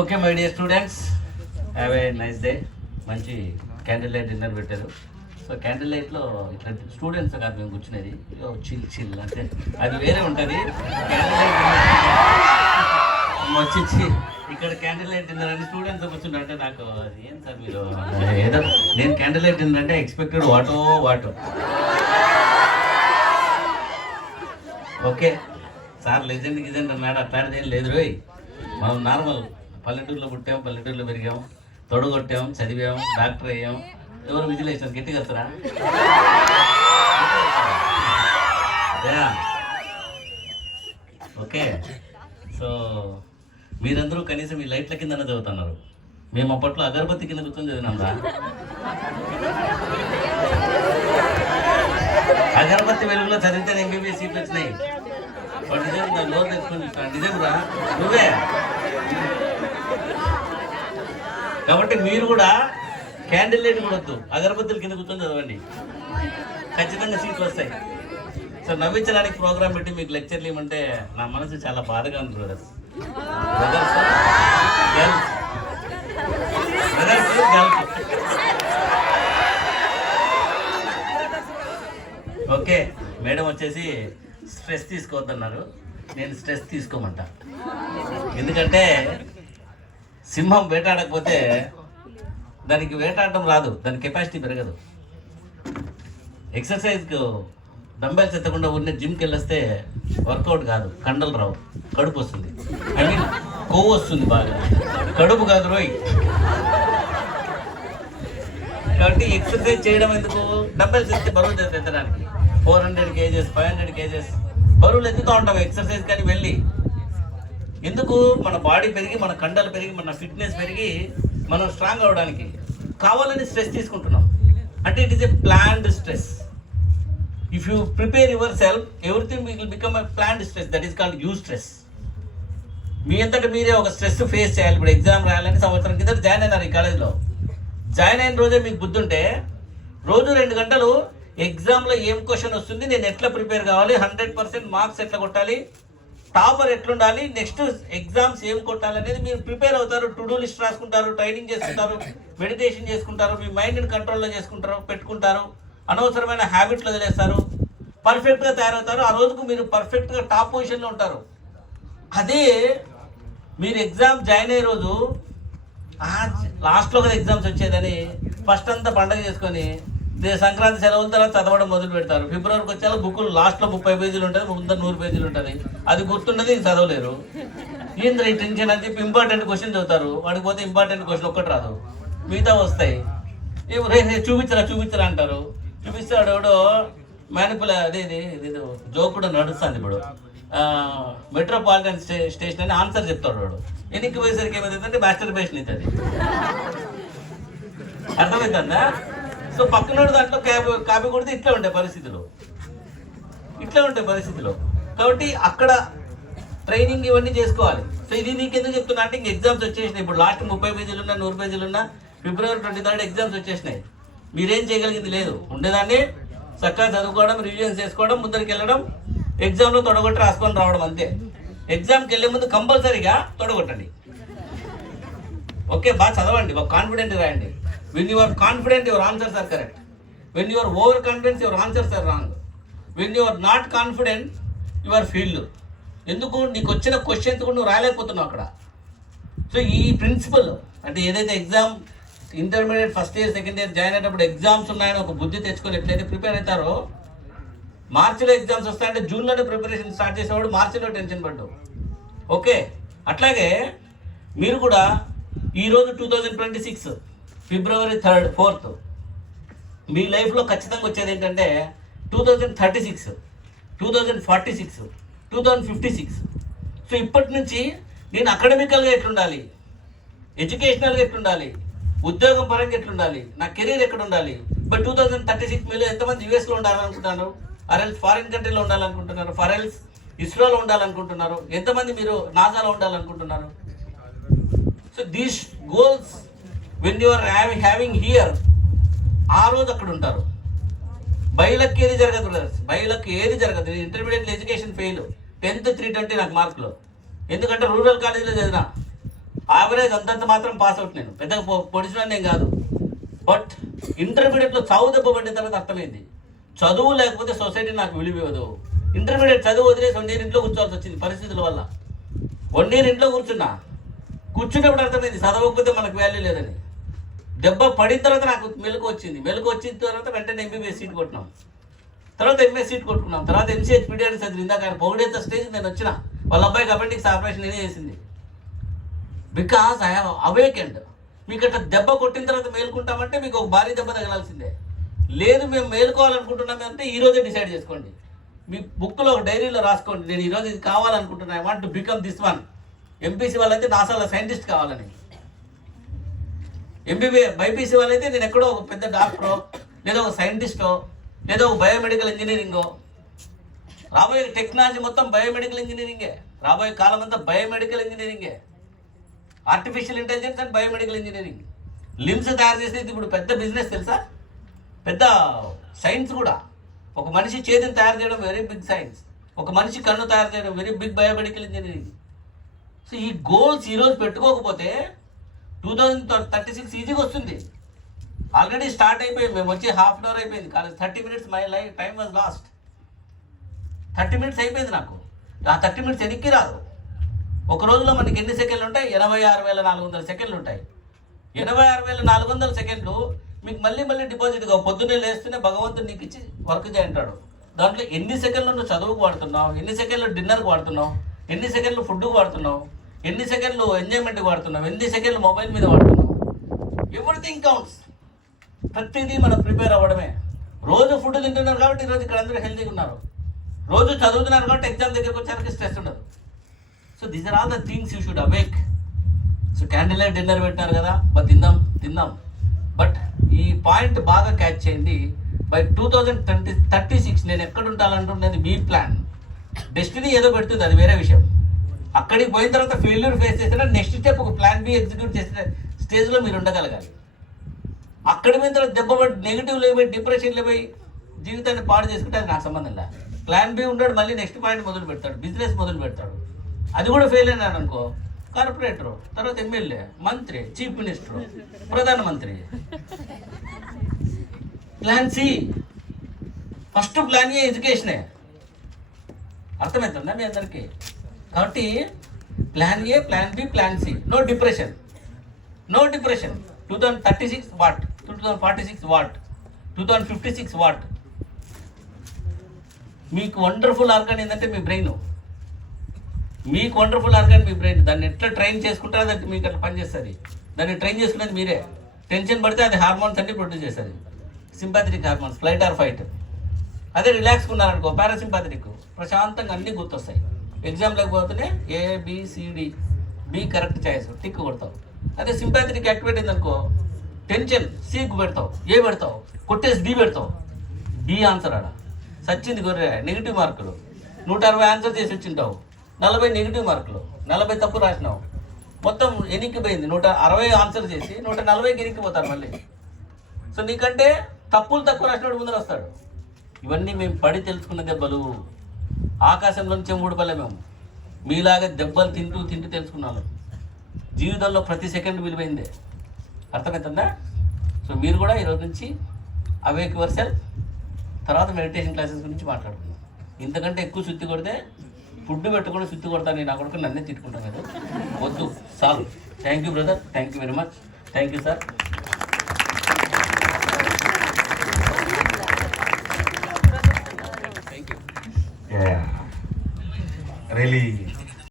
Okay my dear students, have a nice day. మంచి candle light dinner పెట్టారు. So candle లైట్లో ఇట్లా students కాదు మేము కూర్చునేది, చిల్ చిల్ అంటే అది వేరే ఉంటుంది. క్యాండిల్ లైట్ వచ్చి ఇక్కడ క్యాండిల్ లైట్ డిన్నర్ అని స్టూడెంట్స్ కూర్చుంటారు అంటే నాకు అది ఏం సార్ మీరు ఏదో నేను క్యాండిల్ లైట్ డిన్నర్ అంటే ఎక్స్పెక్టెడ్ వాటో ఓకే సార్ లెజెండ్ గిజెండ్ అన్నాడు. అట్లాంటిది ఏం లేదు రోయ్. మనం నార్మల్ పల్లెటూరులో పుట్టాం, పల్లెటూరులో పెరిగాం, తొడగొట్టాం, చదివాం, డాక్టర్ అయ్యాం. ఎవరు విజిల్ వేసాం గట్టిగా వస్తారా? ఓకే. సో మీరందరూ కనీసం ఈ లైట్ల కిందనే చదువుతున్నారు. మేము అప్పట్లో అగరబత్తి కింద కూర్చొని చదివినాం రా. అగరబత్తి వెలుగులో చదివితే ఎంబీబీఎస్ సీట్లు వచ్చినాయి. డిజైన్ లోన్ తెచ్చుకొని చూస్తాను డిజైన్ రా నువ్వే. కాబట్టి మీరు కూడా క్యాండిల్ లైట్ కూడా వద్దు, అగరబత్తుల కింద కూర్చొని చదవండి, ఖచ్చితంగా సీట్లు వస్తాయి. సో నవ్వించడానికి ప్రోగ్రామ్ పెట్టి మీకు లెక్చర్లు ఇవ్వమంటే నా మనసు చాలా బాధగా ఉంది బ్రదర్స్. ఓకే, మేడం వచ్చేసి స్ట్రెస్ తీసుకోవద్దన్నారు. నేను స్ట్రెస్ తీసుకోమంటా. ఎందుకంటే సింహం వేటాడకపోతే దానికి వేటాడటం రాదు, దాని కెపాసిటీ పెరగదు. ఎక్సర్సైజ్కు డంబెల్స్ ఎత్తకుండా ఉన్న జిమ్కి వెళ్ళొస్తే వర్కౌట్ కాదు, కండలు రావు, కడుపు వస్తుంది. ఐ మీన్ కొవ్వు వస్తుంది బాగా, కడుపు కాదు రోయ్. కాబట్టి ఎక్సర్సైజ్ చేయడం ఎందుకు? డంబెల్స్ ఎత్తి బరువులు ఎత్తడానికి 400 kgs 500 kgs బరువులు ఎత్తుతూ ఉంటాం ఎక్సర్సైజ్ కానీ వెళ్ళి. ఎందుకు? మన బాడీ పెరిగి, మన కండలు పెరిగి, మన ఫిట్నెస్ పెరిగి మనం స్ట్రాంగ్ అవ్వడానికి కావాలని స్ట్రెస్ తీసుకుంటున్నాం. అంటే it is a planned stress. If you prepare yourself, everything will become a planned stress. That is called eustress. మీ అంతటా మీరే ఒక స్ట్రెస్ ఫేస్ చేయాలి. ఇప్పుడు ఎగ్జామ్ రాయాలని సంవత్సరం కింద జాయిన్ అయినారు ఈ కాలేజ్లో. జాయిన్ అయిన రోజే మీకు బుద్ధి ఉంటే రోజు 2 గంటలు ఎగ్జామ్లో ఏం క్వశ్చన్ వస్తుంది, నేను ఎట్లా ప్రిపేర్ కావాలి, 100% మార్క్స్ ఎట్లా కొట్టాలి, టాపర్ ఎట్లుండాలి, నెక్స్ట్ ఎగ్జామ్స్ ఏం కొట్టాలి అనేది మీరు ప్రిపేర్ అవుతారు. టు డూ లిస్ట్ రాసుకుంటారు, ట్రైనింగ్ చేసుకుంటారు, మెడిటేషన్ చేసుకుంటారు, మీ మైండ్ని కంట్రోల్లో చేసుకుంటారు, పెట్టుకుంటారు, అనవసరమైన హ్యాబిట్లు వదిలేస్తారు, పర్ఫెక్ట్గా తయారవుతారు. ఆ రోజుకు మీరు పర్ఫెక్ట్గా టాప్ పొజిషన్లో ఉంటారు. అదే మీరు ఎగ్జామ్ జాయిన్ అయ్యే రోజు లాస్ట్లో కదా ఎగ్జామ్స్ వచ్చేదని ఫస్ట్ అంతా పండగ చేసుకొని సంక్రాంతి సెలవుల తర్వాత చదవడం మొదలు పెడతారు. ఫిబ్రవరికి వచ్చేలా బుక్కులు లాస్ట్లో 30 పేజీలు ఉంటుంది, ముందర 100 పేజీలు ఉంటుంది. అది గుర్తుండదు, ఇది చదవలేరు. ఏంద్ర ఈ టెన్షన్ అని చెప్పి ఇంపార్టెంట్ క్వశ్చన్ చదువుతారు. వాడికి పోతే ఇంపార్టెంట్ క్వశ్చన్ ఒక్కటి రాదు, మిగతా వస్తాయి. చూపించరా అంటారు. చూపిస్తే వాడు ఎవడో అదేది జోకుడు నడుస్తుంది. ఇప్పుడు మెట్రోపాలిటన్ స్టేషన్ అని ఆన్సర్ చెప్తాడు వాడు. ఎన్నికి పోయేసరికి ఏమవుతుందంటే మాస్టర్ బేషన్ అవుతుంది. అర్థమవుతుందా? సో పక్కన దాంట్లో కాపీ కొడితే ఇట్లా ఉండే పరిస్థితులు. కాబట్టి అక్కడ ట్రైనింగ్ ఇవన్నీ చేసుకోవాలి. సో ఇది నీకు ఎందుకు చెప్తున్నా అంటే ఇంక ఎగ్జామ్స్ వచ్చేసినాయి. ఇప్పుడు లాస్ట్ 30 పేజీలు ఉన్నా, 100 పేజీలు ఉన్నా, February 23 ఎగ్జామ్స్ వచ్చేసినాయి. మీరేం చేయగలిగింది లేదు. ఉండేదాన్ని చక్కగా చదువుకోవడం, రివిజన్ చేసుకోవడం, ముందరికి వెళ్ళడం, ఎగ్జామ్లో తొడగొట్టి రాసుకొని రావడం అంతే. ఎగ్జామ్కి వెళ్ళే ముందు కంపల్సరీగా తొడగొట్టండి. ఓకే, బాగా చదవండి, బాగా కాన్ఫిడెంట్ రాయండి. When you are confident, your answers are correct. When you are overconfident, your answers are wrong. When you are not confident, you are failure. ఎందుకు? నీకు వచ్చిన క్వశ్చన్స్ కూడా నువ్వు రాయలేకపోతున్నావు అక్కడ. సో ఈ ప్రిన్సిపల్ అంటే ఏదైతే exam intermediate first year second year join అయినప్పుడు ఎగ్జామ్స్ ఉన్నాయని ఒక బుద్ధి తెచ్చుకొని ఎట్లయితే ప్రిపేర్ అవుతారో, మార్చిలో ఎగ్జామ్స్ వస్తాయంటే జూన్లోనే ప్రిపరేషన్ స్టార్ట్ చేసేవాడు మార్చిలో టెన్షన్ పడ్డావు. ఓకే, అట్లాగే మీరు కూడా ఈరోజు 2026 February 3rd 4th మీ లైఫ్లో ఖచ్చితంగా వచ్చేది ఏంటంటే 2036, 2046, 2056. సో ఇప్పటి నుంచి నేను అకాడమికల్గా ఎట్లుండాలి, ఎడ్యుకేషనల్గా ఎట్లుండాలి, ఉద్యోగం పరంగా ఎట్లుండాలి, నా కెరీర్ ఎక్కడ ఉండాలి. బట్ 2036 మీలో ఎంతమంది యూఎస్లో ఉండాలనుకుంటున్నారు, ఫారెల్స్ ఫారిన్ కంట్రీలో ఉండాలనుకుంటున్నారు, ఫారెల్స్ ఇస్రోలో ఉండాలనుకుంటున్నారు, ఎంతమంది మీరు నాసాలో ఉండాలనుకుంటున్నారు. So these goals when you are having here, ఆ రోజు అక్కడ ఉంటారు. బైలక్ ఏది జరగదు బ్రదర్స్, బైలక్ ఏది జరగదు. ఇంటర్మీడియట్ ఎడ్యుకేషన్ ఫెయిల్, 10th 320 నాకు మార్కులు. ఎందుకంటే రూరల్ కాలేజీలో చదివినా. ఆ యావరేజ్ అంతంత మాత్రం పాస్ అవుట్, నేను పెద్దగా పొడిచిన నేను కాదు. బట్ ఇంటర్మీడియట్లో చావు దెబ్బ పడిన తర్వాత అర్థమైంది, చదువు లేకపోతే సొసైటీ నాకు విలువదు. ఇంటర్మీడియట్ చదువు వదిలేసి 1 year ఇంట్లో కూర్చోవాల్సి వచ్చింది పరిస్థితుల వల్ల. 1 year ఇంట్లో కూర్చున్నప్పుడు అర్థమైంది చదవకపోతే మనకు వాల్యూ లేదని. దెబ్బ పడిన తర్వాత నాకు మెలకు వచ్చిన తర్వాత వెంటనే ఎంబీబీఎస్ సీట్ కొట్టినాం, తర్వాత ఎంఎస్ సీట్ కొట్టుకున్నాం, తర్వాత ఎంసీహెచ్ పీడియాట్రిక్స్ చదివి. ఇందాక ఆయన పొగిడేంత స్టేజ్ నేను వచ్చిన. వాళ్ళ అబ్బాయికి అపెండిక్స్ ఆపరేషన్ నేనే చేసింది. Because I have awakened. మీకు అట్లా దెబ్బ కొట్టిన తర్వాత మేలుకుంటామంటే మీకు ఒక భారీ దెబ్బ తగలాల్సిందే. లేదు మేము మేలుకోవాలనుకుంటున్నాం అంటే ఈరోజే డిసైడ్ చేసుకోండి. మీ బుక్లో ఒక డైరీలో రాసుకోండి, నేను ఈరోజు ఇది కావాలనుకుంటున్నాను, I want to become this one. MPC వాళ్ళైతే నాసాలో సైంటిస్ట్ కావాలని, బైపీసీ వాళ్ళైతే నేను ఎక్కడో ఒక పెద్ద డాక్టరో లేదా ఒక సైంటిస్టో లేదా ఒక బయోమెడికల్ ఇంజనీరింగో. రాబోయే టెక్నాలజీ మొత్తం బయోమెడికల్ ఇంజనీరింగే, రాబోయే కాలం అంతా బయోమెడికల్ ఇంజనీరింగే, artificial intelligence and biomedical engineering. Limbs తయారు చేసేది ఇప్పుడు పెద్ద బిజినెస్ తెలుసా, పెద్ద సైన్స్ కూడా. ఒక మనిషి చేతిని తయారు చేయడం వెరీ బిగ్ సైన్స్, ఒక మనిషి కన్ను తయారు చేయడం very big biomedical engineering. So ఈ గోల్స్ ఈరోజు పెట్టుకోకపోతే 2036 ఈజీగా వస్తుంది. ఆల్రెడీ స్టార్ట్ అయిపోయి, మేము వచ్చి ½ hour అయిపోయింది college. 30 minutes my life time was last. 30 minutes అయిపోయింది నాకు. ఆ 30 minutes ఎన్నికి రాదు. ఒక రోజులో మనకి ఎన్ని సెకండ్లు ఉంటాయి? 86,400 సెకండ్లు ఉంటాయి. 86,400 సెకండ్లు మీకు మళ్ళీ డిపాజిట్గా పొద్దున్నే లేస్తూనే భగవంతుడు నీకు ఇచ్చి వర్క్ చేయంటాడు. దాంట్లో ఎన్ని సెకండ్లు నువ్వు చదువుకు వాడుతున్నావు, ఎన్ని సెకండ్లు డిన్నర్కి వాడుతున్నావు, ఎన్ని సెకండ్లు ఫుడ్కి వాడుతున్నావు, ఎన్ని సెకండ్లు ఎంజాయ్మెంట్కి వాడుతున్నావు, ఎన్ని సెకండ్లు మొబైల్ మీద వాడుతున్నావు. Everything counts. ప్రతిదీ మనం ప్రిపేర్ అవ్వడమే. రోజు ఫుడ్ తింటున్నారు కాబట్టి ఈరోజు ఇక్కడ అందరూ హెల్తీగా ఉన్నారు. రోజు చదువుతున్నారు కాబట్టి ఎగ్జామ్ దగ్గరకు వచ్చేసరికి స్ట్రెస్ ఉండదు. So these are all the things you should awake. So candle light dinner పెట్టినారు కదా, తిందాం. బట్ ఈ పాయింట్ బాగా క్యాచ్ చేయండి. బై 2036 నేను ఎక్కడ ఉంటానంటున్నది మీ ప్లాన్. డెస్టినీ ఏదో పెడుతుంది, అది వేరే విషయం. అక్కడికి పోయిన తర్వాత ఫెయిల్యూర్ ఫేస్ చేసినా నెక్స్ట్ స్టెప్ ఒక ప్లాన్ బి ఎగ్జిక్యూట్ చేసిన స్టేజ్లో మీరు ఉండగలగాలి. అక్కడి మీద దెబ్బ పడి నెగిటివ్లో పోయి డిప్రెషన్లో పోయి జీవితాన్ని పాడు చేసుకుంటే అది నాకు సంబంధం లేదు. ప్లాన్ బి ఉన్నాడు, మళ్ళీ నెక్స్ట్ పాయింట్ మొదలు పెడతాడు, బిజినెస్ మొదలు పెడతాడు. అది కూడా ఫెయిల్ అయినాడు అనుకో, కార్పొరేటరు, తర్వాత ఎమ్మెల్యే, మంత్రి, చీఫ్ మినిస్టరు, ప్రధానమంత్రి. Plan C. First plan A ఎడ్యుకేషనే. అర్థమవుతుందా మీ అందరికీ? కాబట్టి plan A, plan B, plan C. No depression. 2036 what, 2046 what, 2056 what. మీకు వండర్ఫుల్ ఆర్గాన్ ఏంటంటే మీ బ్రెయిన్. మీకు వండర్ఫుల్ ఆర్గాన్ మీ బ్రెయిన్. దాన్ని ఎట్లా ట్రైన్ చేసుకుంటారో దానికి మీకు అట్లా పనిచేస్తుంది. దాన్ని ట్రైన్ చేసుకునేది మీరే. టెన్షన్ పడితే అది హార్మోన్స్ అన్ని ప్రొడ్యూస్ చేస్తుంది, sympathetic hormones, flight are fight. అదే రిలాక్స్గా ఉన్నారనుకో, పారాసింపాథెటిక్, ప్రశాంతంగా అన్నీ గుర్తొస్తాయి. ఎగ్జామ్ లేకపోతేనే ABCD, B correct choice, tick కొడతావు. అదే సింపాథెటిక్ యాక్టివేట్ అయిందనుకో, టెన్షన్ Cకు పెడతావు, A పెడతావు, కొట్టేసి D పెడతావు. B ఆన్సర్ ఆడ సచ్చింది గొర్రె. నెగిటివ్ మార్కులు 160 ఆన్సర్ చేసి వచ్చింటావు, 40 నెగిటివ్ మార్కులు, 40 తప్పు రాసినావు, మొత్తం ఎనిక్కిపోయింది. 160 ఆన్సర్ చేసి 140కి ఎనిక్కిపోతారు మళ్ళీ. సో నీకంటే తప్పులు తక్కువ రాసినోడు ముందర వస్తాడు. ఇవన్నీ మేము పడి తెలుసుకున్న దెబ్బలు. ఆకాశంలో నుంచే 3 పల్లె. మేము మీలాగా దెబ్బలు తింటూ తెలుసుకున్నాము. జీవితంలో ప్రతి సెకండ్ విలువైందే. అర్థమవుతుందా? సో మీరు కూడా ఈరోజు నుంచి అవేక్ యువర్ సెల్ఫ్. తర్వాత మెడిటేషన్ క్లాసెస్ గురించి మాట్లాడుకున్నాం. ఇంతకంటే ఎక్కువ శుద్ధి కొడితే ఫుడ్ పెట్టుకుని శుద్ధి కొడతాను నేను. అక్కడికి నన్నే తిట్టుకుంటాను కదా, వద్దు, చాలు. Thank you brother, thank you very much, thank you sir. Really